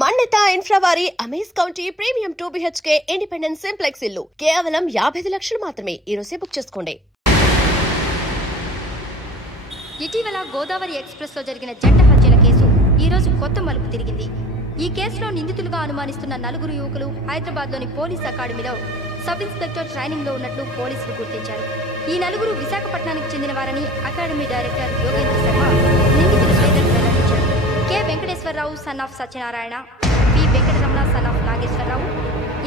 మన్నిత infra వారి amaze county premium 2 BHK independent simplex ఇల్లు కేవలం 55 లక్షలు మాత్రమే. ఈ రోజే బుక్ చేసుకోండి. ఇటీవల గోదావరి ఎక్స్ప్రెస్ లో జరిగిన జంట హత్యల కేసు ఈ రోజు కొత్త మలుపు తిరిగింది. ఈ కేసులో నిందితులుగా అనుమానిస్తున్న 4 యువకులు హైదరాబాద్లోని పోలీస్ అకాడమీలో సబ్ ఇన్స్పెక్టర్ ట్రైనింగ్ లో ఉన్నట్లు పోలీసులు గుర్తించారు. ఈ 4 విశాఖపట్నానికి చెందిన వారని అకాడమీ డైరెక్టర్ యోగేంద్ర శర్మ నిందితుల పేర్లను వెల్లడించారు. K Venkateswararao son of Satyanarayana, P Venkataramana son of Nageswararao,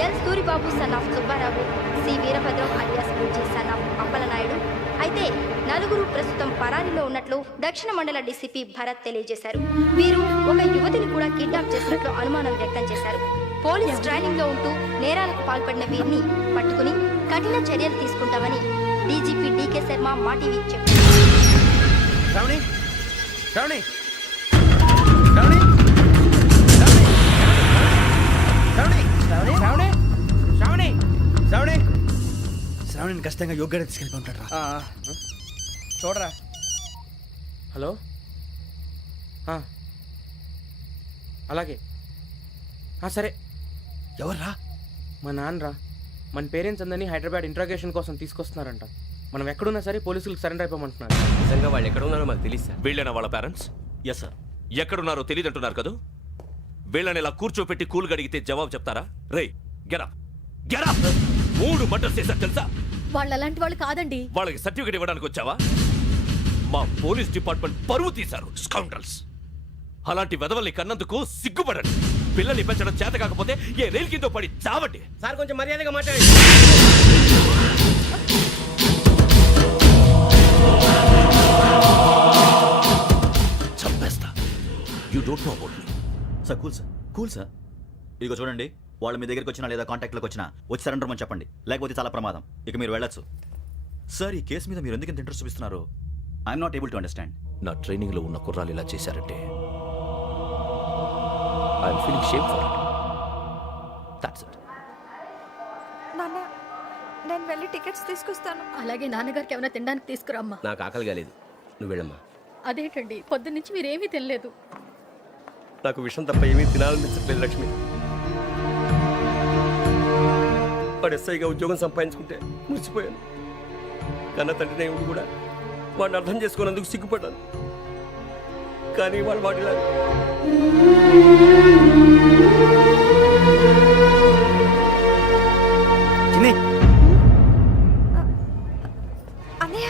L Suribabu son of Subbarao, C Veerabhadram alias Bujji son of Appalanaidu. అయితే 4 ప్రస్తుతం పరారీలో ఉన్నట్లు దక్షిణ మండల డీసీపీ భరత్ తెలియజేశారు. వీరు ఒక యువతిని కూడా కిడ్నాప్ చేసినట్లు అనుమానం వ్యక్తం చేశారు. పోలీస్ ట్రైనింగ్ లో ఉంటూ నేరాలకు పాల్పడిన వీరిని పట్టుకుని కఠిన చర్యలు తీసుకుంటామని డీజీపీ డీకే శర్మ మా టీవీకి చెప్పారు. శ్రావణిని ఖచ్చితంగా యోగ్యత తీసుకెళ్ళి ఉంటాడు రా. చూడరా. హలో, అలాగే సరే. ఎవర్రా? మా నాన్నరా. మన పేరెంట్స్ అందరినీ హైదరాబాద్ ఇంట్రాగేషన్ కోసం తీసుకొస్తున్నారంట. మనం ఎక్కడున్నా సరే పోలీసులకు సరెండర్ అయిపోమంటున్నారు. నిజంగా వాళ్ళు ఎక్కడ ఉన్నారో మాకు తెలియదు సార్. వీళ్ళేనా వాళ్ళ పేరెంట్స్? Yes sir. ఎక్కడున్నారో తెలియదంటున్నారు కదా. వీళ్ళని ఇలా కూర్చోపెట్టి కూల్ గడిగితే జవాబు చెప్తారా? రేయ్ గెరా గెరా 3 మర్డర్స్ చేశారు తెలుసా? వాళ్ళు అలాంటి వాళ్ళు కాదండి. వాళ్ళకి సర్టిఫికేట్ ఇవ్వడానికి వచ్చావా? మా పోలీస్ డిపార్ట్మెంట్ పరువు తీశారు స్కౌండ్రల్స్. అలాంటి వెధవల్ని కన్నందుకు సిగ్గుపడండి. పిల్లల్ని పెంచడం చేత కాకపోతే ఏ రైలు కింద పడి చావండి. సార్ కొంచెం మర్యాదగా మాట్లాడండి. చంపేస్తా. You don't know about me. Sir cool sir. ఇదిగో చూడండి, వాళ్ళు మీ దగ్గరికి వచ్చినా లేదా కాంటాక్ట్లోకి వచ్చినా వచ్చి సరెండర్ అని చెప్పండి, లేకపోతే చాలా ప్రమాదం. ఇక మీరు వెళ్ళొచ్చు. సార్, ఈ కేసు మీద మీరు ఎందుకు ఇంత ఇంట్రెస్ట్ చూపిస్తున్నారు? I'm not able to understand. నా ట్రైనింగ్ లో ఉన్న కుర్రాలు ఇలా చేశారంటే I'm feeling shame for it. That's it. నాన్న, నేను వెళ్ళి టికెట్స్ తీసుకొస్తాను. అలాగే నాన్నగారికి ఏమైనా తినడానికి తీసుకురామ్మా. నాకు ఆకలి కాలేదు, నువ్వు వెళ్ళమ్మా. అదేంటండి, పొద్దున్నుంచి మీరేమీ తినలేదు. నాకు విషయం తప్ప ఏమీ తినాలనిపించట్లేదు లక్ష్మి. వాడు ఎస్ఐగా ఉద్యోగం సంపాదించుకుంటే మురిసిపోయాను. కన్న తండ్రి నేను కూడా వాడిని అర్థం చేసుకున్నందుకు సిగ్గుపడ్డాను. కానీ వాడిలా అన్నయ్య,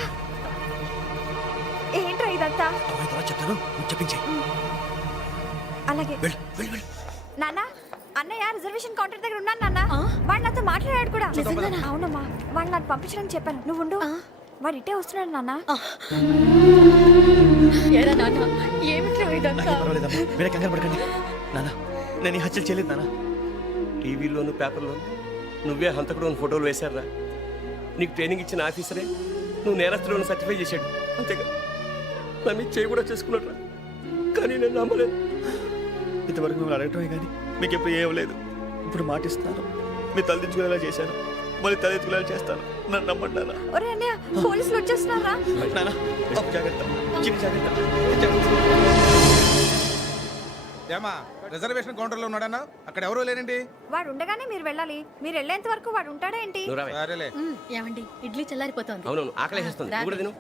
ఏంట్రా ఇదంతా? చెప్తాను, చెప్పించే. అలాగే నాన్న, అన్నయ్య రిజర్వేషన్ కౌంటర్ దగ్గర ఉన్నాను నాన్న. వాడు నాతో మాట్లాడాడు కూడా. అవునమ్మా, వాడు నాకు పంపించడానికి చెప్పాను. నువ్వు ఉండు, వాడు ఇట్టే వస్తున్నాడు నాన్న. మీరే కంగారు పడకండి నాన్న. నేను ఈ హత్యలు చేయలేదు నాన్న. టీవీలోను పేపర్లోను నువ్వే హంతకుడు ఫోటోలు వేశారా? నీకు ట్రైనింగ్ ఇచ్చిన ఆఫీసరే నువ్వు నేరస్తులను సర్టిఫై చేశాడు. అంతేగా నా మీద చేయి కూడా చేసుకున్నాడు. కానీ నేను నమ్మలేదు. ఇంతవరకు మిమ్మల్ని అడగటమే కానీ మీకు ఎప్పుడు ఏమలేదు. ఇప్పుడు మాటిస్తున్నాను, మీ తలదించుకునేలా చేశాను, మళ్ళీ తలెత్తుకునేలా చేస్తాను. నన్ను నమ్మండి నాన్న. ఒరే అన్నయ్య, పోలీసులు వచ్చేస్తున్నారా? నాన్న జాగ్రత్త, చిన్న జాగ్రత్త. ఏమా రిజర్వేషన్ కౌంటర్ లో ఉన్నాడన్నా? అక్కడ ఎవరూ లేనండి. వాడు ఉండగానే మీరు వెళ్ళాలి. మీరు వెళ్ళేంత వరకు వాడు ఉంటాడా ఏంటి? సరేలే. ఏమండి, ఇడ్లీ చల్లారిపోతుంది. అవునవును, ఆకలేస్తుంది. నువ్వు కూడా తిను.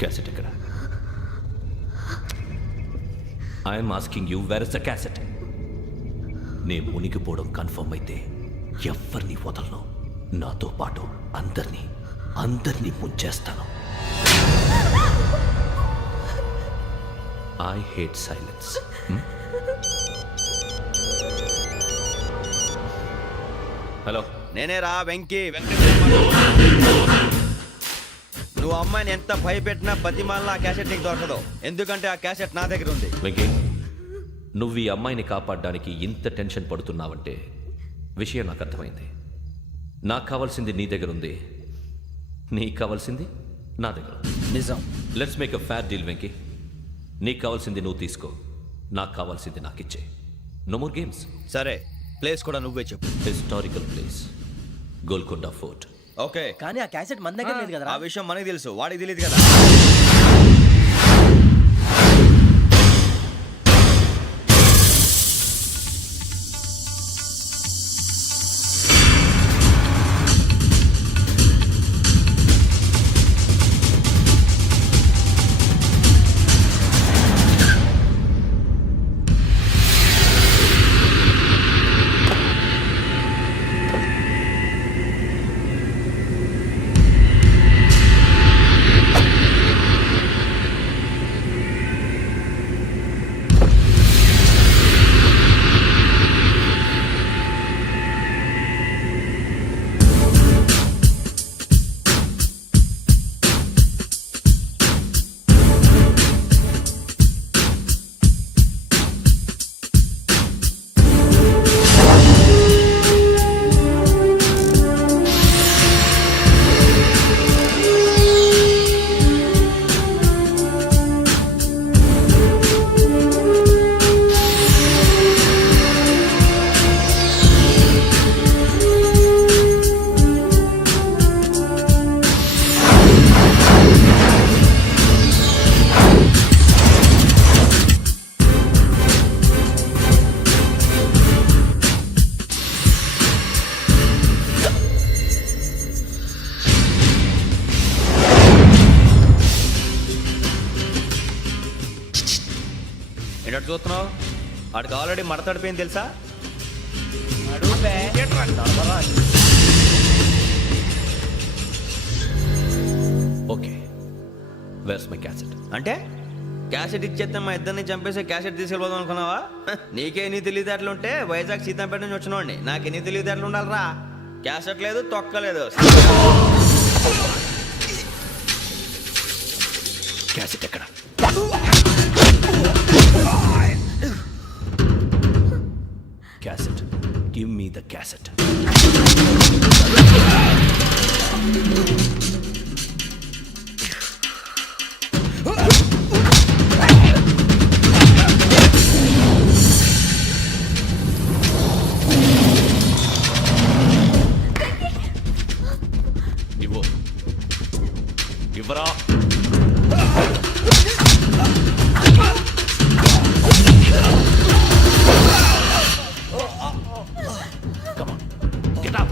క్యాసెట్ ఎక్కడ? I'm asking you, where is the cassette? నే మునిగిపోవడం కన్ఫర్మ్ అయితే ఎవరిని వదలను. నాతో పాటు అందరినీ ముంచేస్తాను. I hate silence. హలో, నేనే రా వెంకీ. నువ్వు అమ్మాయిని ఎంత భయపెట్టినా బతిమాలినా ఆ క్యాసెట్ నీకు దొరకదు. ఎందుకంటే ఆ క్యాసెట్ నా దగ్గర ఉంది. వెంకీ, నువ్వు ఈ అమ్మాయిని కాపాడడానికి ఇంత టెన్షన్ పడుతున్నావంటే విషయం నాకు అర్థమైంది. నాకు కావాల్సింది నీ దగ్గర ఉంది, నీకు కావాల్సింది నా దగ్గర. నిజం. Let's make a fair deal Venky. నీకు కావాల్సింది నువ్వు తీసుకో, నాకు కావాల్సింది నాకు ఇచ్చే. No more games. సరే, ప్లేస్ కూడా నువ్వే చెప్పు. Historical place. Golconda fort. Okay, కానీ ఆ క్యాసెట్ మన దగ్గర లేదు కదా. ఆ విషయం మనకి తెలుసు, వాడికి తెలియదు కదా. ఏంటో చూస్తున్నావు? వాడికి ఆల్రెడీ మడతడిపోయింది తెలుసా? Okay, where's my cassette? అంటే క్యాసెట్ ఇచ్చేస్తే మా ఇద్దరిని చంపేసి క్యాసెట్ తీసుకెళ్ళిపోదాం అనుకున్నావా? నీకే ఎన్ని తెలివితేటలు ఉంటే వైజాగ్ సీతంపేట నుంచి వచ్చినవాడిని. నాకు ఎన్ని తెలివితేటలు ఉండాలరా? క్యాసెట్ లేదు, తొక్కలేదు. క్యాసెట్ ఎక్కడ? Cassette, give me the cassette. ఇవ్వు, ఇవ్వరా. Come on, get up.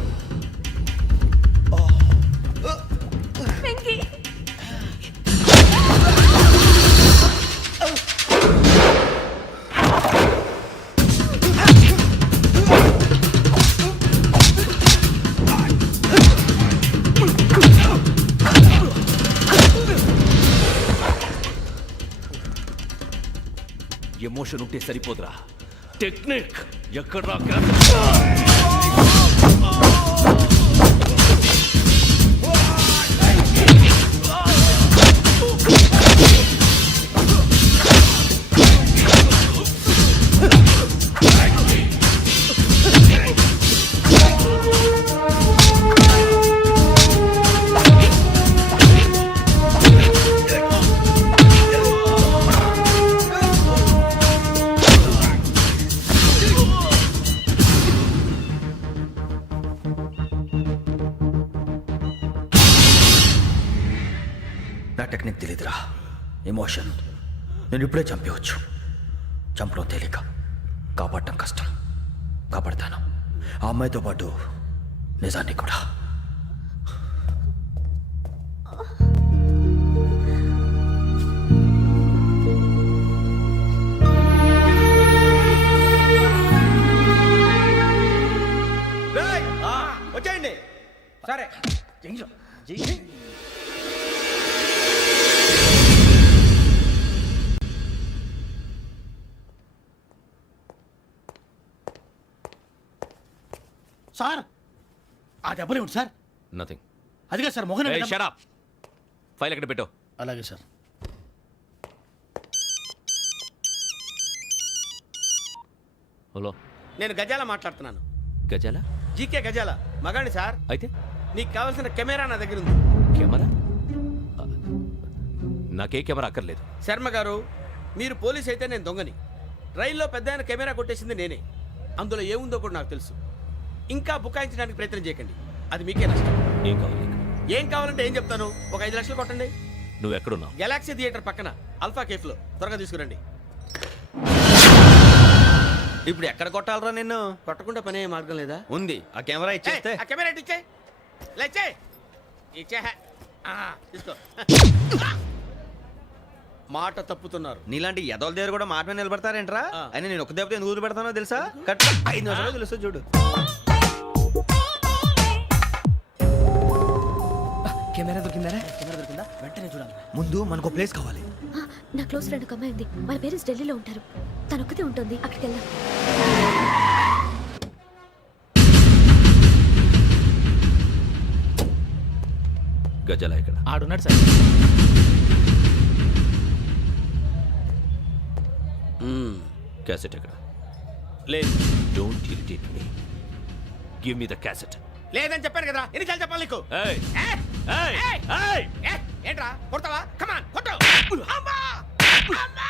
Emotion ఉంటే సరిపోదురా, టెక్నిక్ ఎక్కడ్రా? నా టెక్నిక్ తెలీదురా, ఎమోషన్. నేను ఇప్పుడే చంపేవచ్చు. చంపడం తేలిక, కాపాడటం కష్టం. కాపాడతాను ఆ అమ్మాయితో పాటు నిజాన్ని కూడా. వచ్చేయండి. సరే, సార్ ఆ దెబ్బలేమిటి సార్? నథింగ్. అదిగా sir Mohan. Shut up. File ఎక్కడ పెట్టు? అలాగే సార్. హలో, నేను గజాల మాట్లాడుతున్నాను. గజాల? జీకే గజాల మగాండి సార్. అయితే నీకు కావాల్సిన కెమెరా నా దగ్గర ఉంది. కెమెరా? నాకే కెమెరా అక్కర్లేదు. శర్మ గారు, మీరు పోలీస్ అయితే నేను దొంగని. రైల్లో పెద్ద ఆయన కెమెరా కొట్టేసింది నేనే. అందులో ఏముందో కూడా నాకు తెలుసు. ఇంకా బుకాయించడానికి ప్రయత్నం చేయకండి. అది మీకే నష్టం. ఏం కావాలి నీకు? ఏం కావాలంటే ఏం చెప్తాను, ఒక 5 లక్షలు కొట్టండి. నువ్వు ఎక్కడున్నావు? గెలాక్సీ థియేటర్ పక్కన అల్ఫా కేఫ్ లో, త్వరగా తీసుకురండి. ఇప్పుడు ఎక్కడ కొట్టాలరా నిన్ను? కొట్టకుండా పనే మార్గం లేదా? ఉంది, ఆ కెమెరా ఇచ్చేస్తే. ఆ కెమెరా ఇచ్చే లేచే ఇచ్చే తీసుకో. మాట తప్పుతున్నారు. నీలాంటి ఎదల దగ్గర కూడా మాట మీద నిలబడతారేంట్రా? ఆ. అయినా నేను ఒక దెబ్బతో ఎందుకు పెడతానో తెలుసా? కట్ 5 నిమిషాలు తెలుసు చూడు. కెమెరా దొరికిందా? వెంటనే చూడాలి. ముందు మనకు ప్లేస్ కావాలి. నా క్లోజ్ ఫ్రెండ్ ఒక అమ్మాయి ఉంది. వాళ్ళ పేరెంట్స్ ఢిల్లీలో ఉంటారు. తను ఒక్కతే ఉంటుంది. అక్కడికి వెళ్దాం. గజాల ఇక్కడ ఆడున్నాడు సార్. క్యాసెట్ ఎక్కడ? లేదు don't irritate me. Give me the cassette. లేదని చెప్పాను కదా, ఎన్నిసార్లు చెప్పాలి నీకు? ఏయ్ ఏ? ఏయ్ ఏయ్! ఏయ్ ఏ? ఏంట్రా కొడతావా? కమాన్ కొట్టు. అమ్మా! అమ్మా!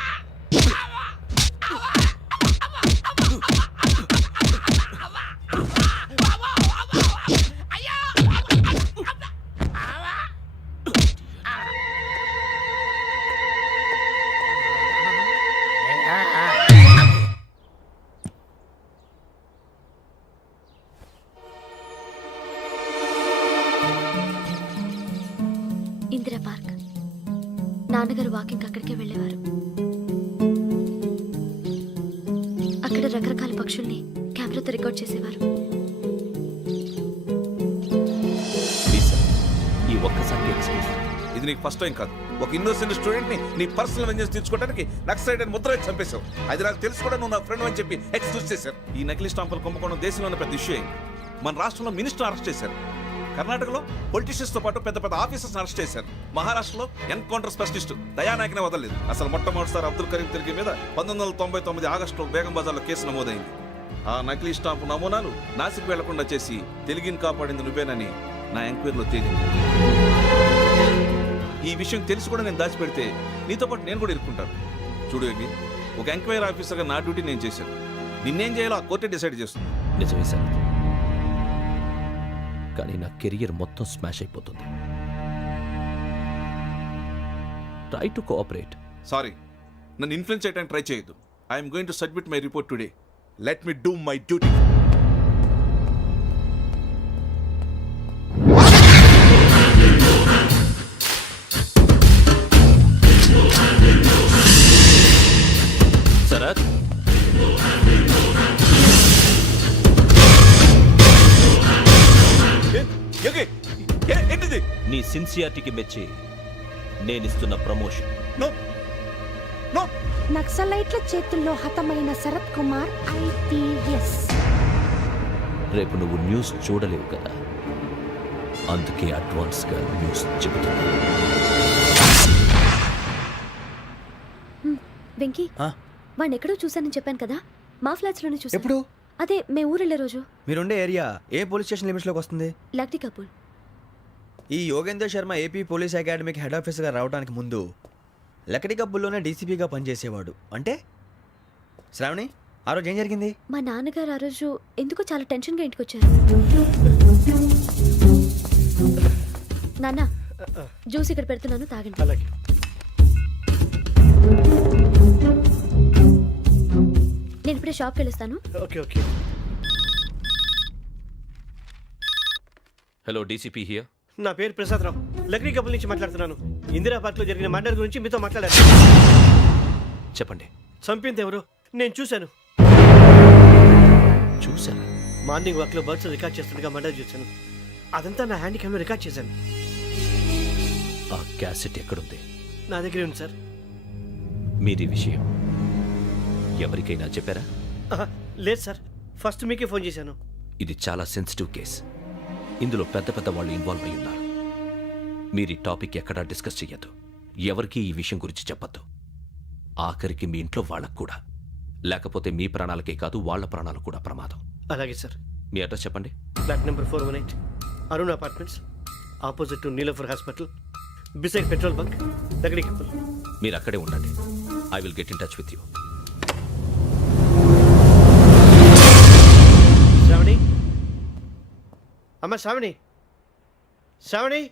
ఇందిరా పార్క్. నాన్నగారు వాకింగ్ అక్కడికే వెళ్ళేవారు. అక్కడ రకరకాల పక్షుల్ని కెమెరాతో రికార్డ్ చేసేవారు. ప్లీజ్ సార్, ఈ ఒక్కసారి ఎక్స్క్యూజ్. ఇది నీకు ఫస్ట్ టైం కాదు. ఒక ఇన్నోసెంట్ స్టూడెంట్ ని నీ పర్సనల్ వెంజెన్స్ తీర్చుకోవడానికి నక్సలైట్ అని ముద్ర వేసి చంపేశావు. అది నాకు తెలుసు కూడా నువ్వు నా ఫ్రెండ్ అని చెప్పి ఎక్స్క్యూజ్ చేశారు. ఈ నకిలీ స్టాంపులు కుంభకోణం దేశంలో ఉన్న పెద్ద ఇష్యూ అయింది. మన రాష్ట్రంలో మినిస్టర్ అరెస్ట్ చేశారు. కర్ణాటకలో పొలిటీషియన్స్ తో పాటు పెద్ద పెద్ద ఆఫీసర్స్ అరెస్ట్ చేశారు. మహారాష్ట్రలో ఎన్కౌంటర్ స్పెషలిస్ట్ దయానాయకనే వదలలేదు. అసలు మొట్టమొదటిసారి అబ్దుల్ కరీం తిరిగి మీద 1999 ఆగస్టులో బేగం బజార్లో కేసు నమోదైంది. ఆ నకిలీ స్టాంపు నమూనాలు నాసిక్ వెళ్లకుండా చేసి తెలుగుని కాపాడింది నువ్వేనని నా ఎంక్వైరీలో తేలింది. ఈ విషయం తెలిసి కూడా నేను దాచిపెడితే నీతో పాటు నేను కూడా ఇరుక్కుంటాను. చూడు యోగి, ఒక ఎంక్వైరీ ఆఫీసర్గా నా డ్యూటీ నేను చేశాను. నిన్నేం చేయాలో ఆ కోర్టే డిసైడ్ చేస్తుంది. నిజమే సార్, కానీ నా కెరియర్ మొత్తం స్మాష్ అయిపోతుంది. Try to cooperate. సారీ, నన్ను ఇన్ఫ్లుయెన్స్ చేయడానికి ట్రై చేయొద్దు. I'm going to submit my report today. Let me do my duty. Sharath, ఏంటిది? నీ సిన్సియారిటీకి మెచ్చి నేనిస్తున్న ప్రమోషన్. No no. నక్సలైట్ల చేతుల్లో హతమైన శరత్ కుమార్ IPS. రేపు నువ్వు న్యూస్ చూడలేవు కదా, అందుకే అడ్వాన్స్గా న్యూస్ చెబుతున్నా. వెంకీ, వాడిని ఎక్కడో చూశానని చెప్పాను కదా. మా ఫ్లాట్స్ లోనే చూసాను. ఎప్పుడు? అదే మేము ఊరెళ్ళే రోజు. మీరుండే ఏరియా ఏ పోలీస్ స్టేషన్ లిమిట్స్ లోకి వస్తుంది? లక్టీ కపూర్. ఈ యోగేందర్ శర్మ ఏపీ పోలీస్ అకాడమీకి హెడ్ ఆఫీసర్గా రావడానికి ముందు లకడి కబ్బుల్లోనే డీసీపీగా పనిచేసేవాడు. అంటే శ్రావణి, ఆ రోజు ఏం జరిగింది? మా నాన్నగారు ఆ రోజు ఎందుకో చాలా టెన్షన్గా ఇంటికి వచ్చారు. నాన్న, జ్యూస్ ఇక్కడ పెడుతున్నాను, తాగండి. అలాగే. నేను ఇప్పుడే షాప్కి వెళ్ళొస్తాను. Okay okay. Hello, DCP here. నా పేరు ప్రసాదరావు, లక్డీ కపుల్ నుంచి మాట్లాడుతున్నాను. ఇందిరా పార్క్ లో జరిగిన మర్డర్ గురించి మీతో మాట్లాడారు. చెప్పండి. చంపింది ఎవరు? నేను చూశాను. చూసారా? మార్నింగ్ వాక్ లో బర్డ్స్ రికార్డ్ చేస్తుండగా మర్డర్ చూశాను. అదంతా నా హ్యాండ్ క్యామ్ లో రికార్డ్ చేశాను. ఆ క్యాసెట్ ఎక్కడుంది? నా దగ్గరే ఉంది సార్. మీది విషయం ఎవరికైనా చెప్పారా? ఆహా, లేదు సార్, ఫస్ట్ మీకే ఫోన్ చేశాను. ఇది చాలా సెన్సిటివ్ కేస్. ఇందులో పెద్ద పెద్ద వాళ్ళు ఇన్వాల్వ్ అయి ఉన్నారు. మీరు ఈ టాపిక్ ఎక్కడా డిస్కస్ చెయ్యొద్దు. ఎవరికి ఈ విషయం గురించి చెప్పొద్దు. ఆఖరికి మీ ఇంట్లో వాళ్ళకు కూడా. లేకపోతే మీ ప్రాణాలకే కాదు, వాళ్ళ ప్రాణాలు కూడా ప్రమాదం. అలాగే సార్. మీ అడ్రస్ చెప్పండి. Flat number 418, Arun apartments, opposite to Niloufer hospital, beside petrol bunk, Lakdi Kapul. మీరు అక్కడే ఉండండి. I will get in touch with you. Sravani, అమ్మ శ్రావణి, శ్రావణి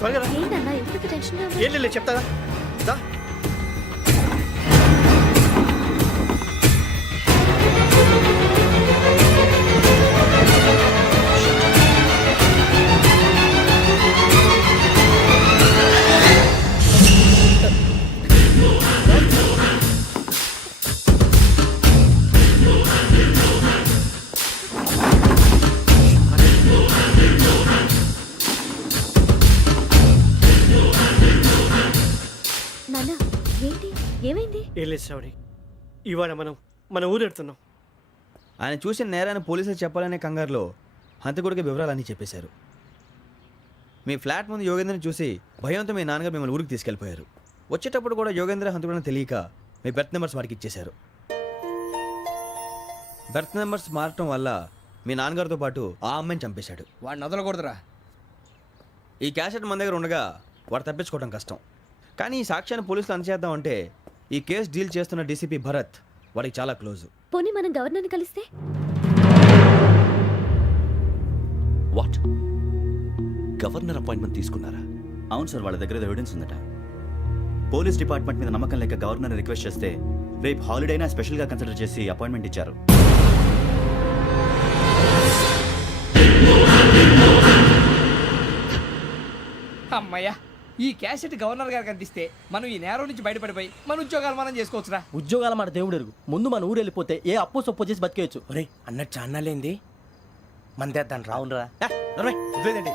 త్వరగా ఏంటన్నా ఎందుకు టెన్షన్ ఏం లేదు చెప్తాదా దా. నాన్న ఏంటి ఏమైంది? ఏం లేదు శ్రావణి, ఇవాళ మనం మన ఊరు వెళ్తున్నాం. ఆయన చూసిన నేరాన్ని పోలీసులు చెప్పాలనే కంగారులో హంతకుడికి వివరాలన్నీ చెప్పేశారు. మీ ఫ్లాట్ ముందు యోగేంద్రని చూసి భయంతో మీ నాన్నగారు మిమ్మల్ని ఊరికి తీసుకెళ్ళిపోయారు. వచ్చేటప్పుడు కూడా యోగేంద్ర హంతకుడని తెలియక మీ బెర్త్ నెంబర్స్ వాడికి ఇచ్చేశారు. బెర్త్ నెంబర్స్ మారటం వల్ల మీ నాన్నగారితో పాటు ఆ అమ్మాయిని చంపేశాడు. వాడిని వదలకూడదురా. ఈ క్యాసెట్ మన దగ్గర ఉండగా వాడు తప్పించుకోవడం కష్టం. కానీ ఈ సాక్ష్యాన్ని పోలీసులు అందజేద్దామంటే ఈ కేసు డీల్ చేస్తున్న డీసీపీ భరత్ వాడికి చాలా క్లోజు. పోనీ మనం గవర్నర్ని కలిస్తే? వాట్? గవర్నర్ అపాయింట్మెంట్ తీసుకున్నారా? అవును సార్, వాళ్ళ దగ్గర ఎవిడెన్స్ ఉందట. పోలీస్ డిపార్ట్మెంట్ మీద నమ్మకం లేక గవర్నర్ రిక్వెస్ట్ చేస్తే రేపు హాలిడేనా స్పెషల్గా కన్సిడర్ చేసి అపాయింట్మెంట్ ఇచ్చారు. అమ్మయ్యా, ఈ క్యాసెట్ గవర్నర్ గారికి అందిస్తే మనం ఈ నేరం నుంచి బయటపడిపోయి మన ఉద్యోగాలు మనం చేసుకోవచ్చురా. ఉద్యోగాల మాట దేవుడు ఎరుగు. ముందు మన ఊరు వెళ్ళిపోతే ఏ అప్పు సొప్పు చేసి బతికేయచ్చు. ఒరే అన్నట్టు చాన్నాలేంది మందేద్దాను రా. అవునరా? వదిలేదండి.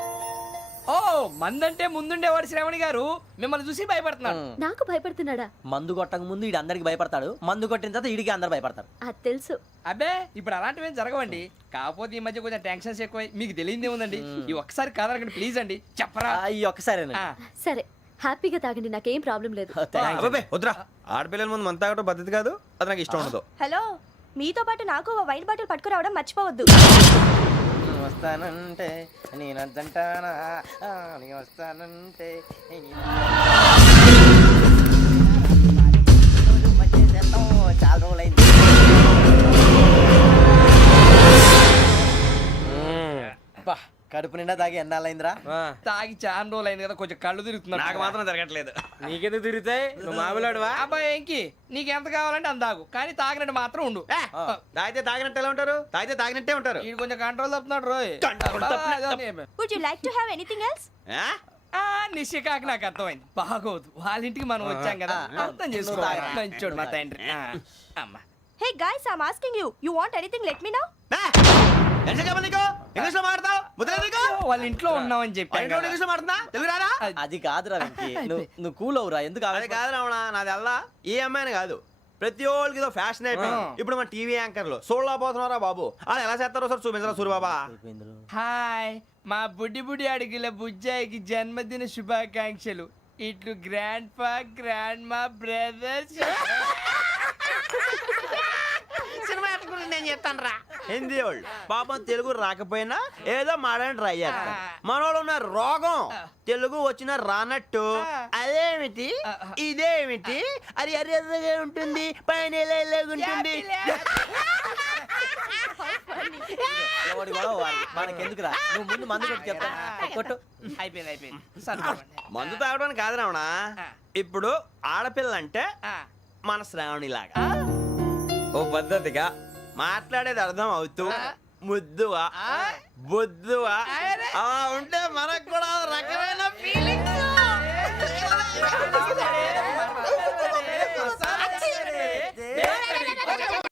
ఓ మందంటే ముందుండేవాడు శ్రావణి గారు మిమ్మల్ని చూసి భయపడుతున్నాడు. నాకు భయపడుతున్నాడా? మందు కొట్టక ముందు ఈడు అందరికి భయపడతాడు, మందు కొట్టిన తర్వాత ఈడికి అందరు భయపడతారు. అది తెలుసు. అబ్బే ఇప్పుడు అలాంటివి ఏం జరగవండి. కాకపోతే ఈ మధ్య కొంచెం టెన్షన్స్ ఎక్కువ, మీకు తెలియదే ఉందండి. ఈ ఒక్కసారి కాదనకండి ప్లీజ్ అండి, చెప్పరా. ఈ ఒక్కసారి ఆ, సరే హ్యాపీగా తాగండి, నాకేం ప్రాబ్లం లేదు. అబ్బాబే వద్దురా, ఆడపిల్లల ముందు మంత తాగటం పద్ధతి కాదు, అది నాకు ఇష్టం ఉండదు. హలో, మీతో పాటు నాకు ఓ వైన్ బాటిల్ పట్టుకురావడం మర్చిపోవద్దు. వస్తానంటే నేనంటానా, వస్తానంటే చాలా రోజులైంది. కడుపు నిండా తాగి ఎన్నాళ్ళైందిరా? తాగి చాలా రోజులు అయింది కదా, కొంచెం కళ్ళు తిరుగుతున్నాడు. నాకు మాత్రం జరగట్లేదు. నీకెందుకు తిరుగుతాయి? నువ్వు మామిలాడువా? అబ్బాయి ఏంకి నీకు ఎంత కావాలంటే అంత తాగు, కానీ తాగినట్టు మాత్రం ఉండు. తాగితే తాగినట్టు ఎలా ఉంటారు? తాగితే తాగినట్టే ఉంటారు. వీడు కొంచెం కంట్రోల్ తప్పుతున్నాడు రోయ్. Would you like to have anything else? నిశ్చికాకి నాకు అర్థమైంది. బాగోదు, వాళ్ళ ఇంటికి మనం వచ్చాం కదా, అర్థం చేసుకోవాలి. మంచోడు మా తండ్రి. అమ్మా hey guys, I am asking you, you want anything let me know. English లో మాట్లాడతావు? వాళ్ళ ఇంట్లో ఉన్నామని చెప్పి ఇంగ్లీష్ లో మాట్లాడుతున్నా? తెలుగు రాదా? అది కాదురా వెంకీ, నువ్వు కూల్ అవురా. ఎందుకు అదే కాదు రావణ, నాది అల్లా ఏ అమ్మాయిని కాదు, ప్రతి ఒక్కరికి ఏదో ఫ్యాషన్ అయిపోయింది. ఇప్పుడు మన టీవీ యాంకర్లు సోళ్ళ పోతున్నారా బాబు, అది ఎలా చేస్తారో సార్ చూపించరా సూరిబాబా. హాయ్, మా బుడ్డి బుడి అడిగిల బుజ్జాయికి జన్మదిన శుభాకాంక్షలు. ఇట్లు గ్రాండ్ ఫా గ్రాండ్ మా బ్రదర్స్. నేను చెప్తాను రా. హిందీ వాళ్ళు పాపం తెలుగు రాకపోయినా ఏదో మాడని ట్రై చేస్తారు. మనోళ్ళు ఉన్న రోగం తెలుగు వచ్చిన రానట్టు అదేమిటి ఇదేమిటి అది అర్రగా ఉంటుంది, పైన ఉంటుంది. మనకెందుకురా, నువ్వు ముందు మందు కొట్టి చెప్తా. కొట్టు. అయిపోయింది. మందు తాగడానికి కాదు రావణ, ఇప్పుడు ఆడపిల్ల అంటే మన శ్రావణి లాగా ఓ పద్ధతిగా మాట్లాడేది అర్థం అవుతూ ముద్దువా బొద్దువా అలా ఉంటే మనకు కూడా రకమైన ఫీలింగ్స్.